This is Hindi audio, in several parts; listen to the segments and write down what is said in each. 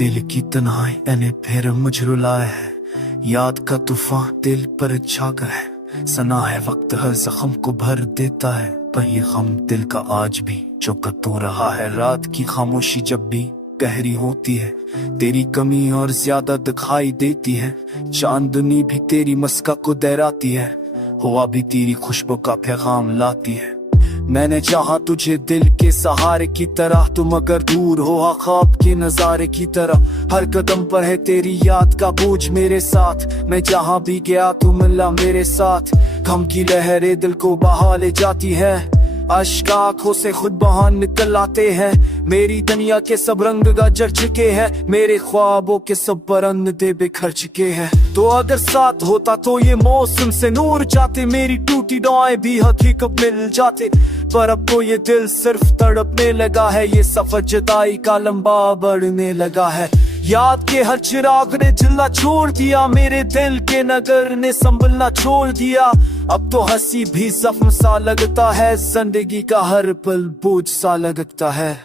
दिल की तन्हाई ने फिर मुझ रुलाया है, याद का तूफान दिल पर छाकर है। सना है वक्त हर जख्म को भर देता है, पर ये गम दिल का आज भी चौकत हो रहा है। रात की खामोशी जब भी गहरी होती है, तेरी कमी और ज्यादा दिखाई देती है। चांदनी भी तेरी मस्का को दहराती है, हवा भी तेरी खुशबू का पैगाम लाती है। मैंने चाहा तुझे दिल के सहारे की तरह, तुम अगर दूर हो ख्वाब के नजारे की तरह। हर कदम पर है तेरी याद का बोझ मेरे साथ, मैं जहाँ भी गया तू मिला मेरे साथ। गम की लहरें दिल को बहा ले जाती है, अश्क आंखों से खुद बहान निकल आते हैं। मेरी दुनिया के सब रंग जर चुके हैं, मेरे ख्वाबों के सब परंदे बिखर चुके हैं। तो अगर साथ होता तो ये मौसम से नूर जाते, मेरी टूटी दुआएं भी हकीकत मिल जाते। पर अब तो ये दिल सिर्फ तड़पने लगा है, ये सफर जुदाई का लंबा बढ़ने लगा है। याद के हर चिराग ने जलना छोड़ दिया, मेरे दिल के नगर ने संभलना छोड़ दिया। अब तो हंसी भी जख्म सा लगता है, जिंदगी का हर पल बोझ सा लगता है।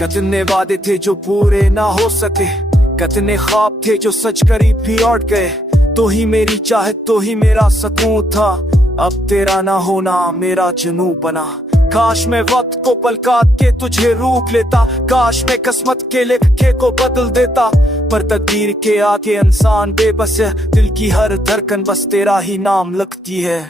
कितने वादे थे जो पूरे ना हो सके, कितने ख्वाब थे जो सच करीब भी लौट गए। तो ही मेरी चाहत तो ही मेरा सुकून था, अब तेरा ना होना मेरा जुनू बना। काश मैं वक्त को पलकात के तुझे रोक लेता, काश मैं किस्मत के लिखे को बदल देता। पर तकदीर के आगे इंसान बेबस है, दिल की हर धड़कन बस तेरा ही नाम लिखती है।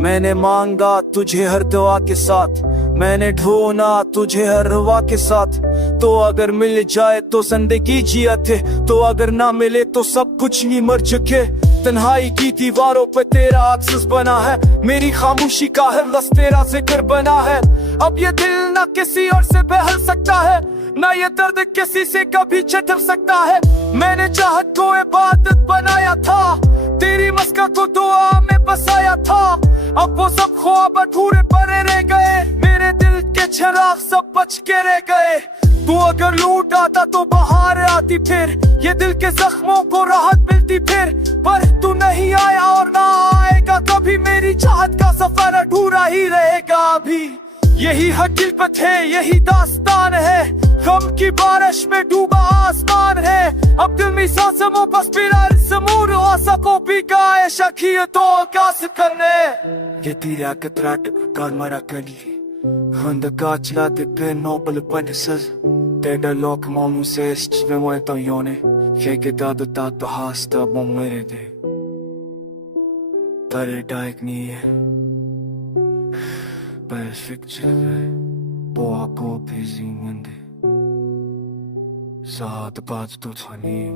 मैंने मांगा तुझे हर दुआ के साथ, मैंने ढूंढा तुझे हर रुआ के साथ। तो अगर मिल जाए तो जिंदगी जियत है, तो अगर ना मिले तो सब कुछ ही मर चुके। तन्हाई की दीवारों पे तेरा अक्स बना है, मेरी खामोशी का हर लफ्ज़ तेरा जिक्र बना है। अब ये दिल ना किसी और से बहल सकता है, ना ये दर्द किसी से कभी चढ़ सकता है। मैंने चाहत को इबादत बनाया था, तेरी मस्का को दुआ में बसाया था। अब वो सब ख्वाब अधूरे पड़े रह गए, मेरे दिल के चिराग सब बच के रह गए। तू अगर लूट आता तो बाहर आती, फिर ये दिल के जख्मों को राहत मिलती फिर। पर तू नहीं आया और ना आएगा कभी, मेरी चाहत का सफर अधूरा ही रहेगा अभी। यही हकीकत है, यही दास्तान है, गम की बारिश में डूबा आसमान है। अब दिल में सांसों बस बिरार समूर आशा को भी गाए शखी तो आकाश करने। ये तेरा कतराट काल मरा कली, हंद काचला ते पे Nobel पंडिसस। Tehdä lokmaamuisesti voitojone, eikä taatuta haastaa mun merete. Tardaik nie. Perfectile, poako pezingende. Saat paat tot hanim.